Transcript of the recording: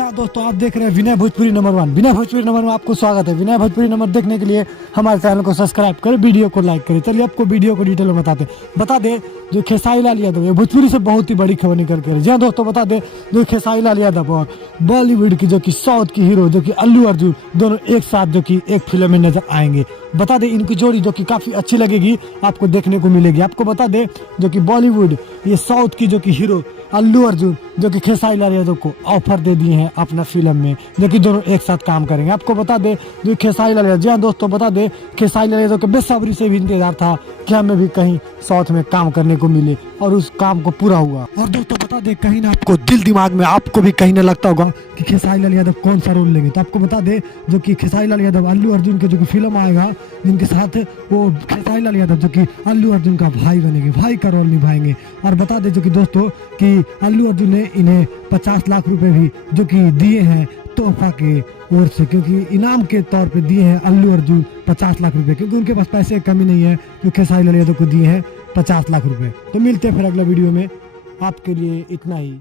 हाँ दोस्तों, आप देख रहे हैं विनय भोजपुरी नंबर 1। विनय भोजपुरी नंबर में आपको स्वागत है। विनय भोजपुरी नंबर देखने के लिए हमारे चैनल को सब्सक्राइब करें, वीडियो को लाइक करें। चलिए आपको वीडियो को डिटेल में बता दे जो खेसारी लाल यादव है भोजपुरी से बहुत ही बड़ी खबर निकल कर। जी हाँ दोस्तों, बता दे जो खेसारी लाल यादव और बॉलीवुड की जो कि साउथ की हीरो जो कि अल्लू अर्जुन दोनों एक साथ जो कि एक फिल्म में नजर आएंगे। बता दे इनकी जोड़ी जो कि काफी अच्छी लगेगी, आपको देखने को मिलेगी। आपको बता दे जो कि बॉलीवुड ये साउथ की जो कि हीरो अल्लू अर्जुन जो कि खेसारी लाल यादव को ऑफर दे दिए हैं अपना फिल्म में, जो कि दोनों एक साथ काम करेंगे। आपको बता दे जो खेसारी लाल यादव, जी हाँ दोस्तों, बता दे खेसारी लाल यादव के बेसब्री से भी इंतजार था कि हमें भी कहीं साउथ में काम करने को मिले, और उस काम को पूरा हुआ। और दोस्तों बता दे कहीं ना आपको दिल दिमाग में आपको भी कहीं ना लगता होगा कि खेसारी लाल यादव कौन सा रोल लेंगे। तो आपको बता दे जो कि खेसारी लाल यादव अल्लू अर्जुन के जो कि फिल्म आएगा, जिनके साथ वो खेसारी लाल यादव जो कि अल्लू अर्जुन का भाई बनेंगे, भाई का रोल निभाएंगे। और बता दे जो कि दोस्तों कि अल्लू अर्जुन ने इन्हें 50 लाख रुपए भी जो कि दिए हैं तोहफा के ओर से, क्योंकि इनाम के तौर पे दिए हैं अल्लू अर्जुन 50 लाख रुपए, क्योंकि उनके पास पैसे की कमी नहीं है, जो खेसारी लाल यादव को दिए हैं 50 लाख रुपए। तो मिलते हैं फिर अगला वीडियो में, आपके लिए इतना ही।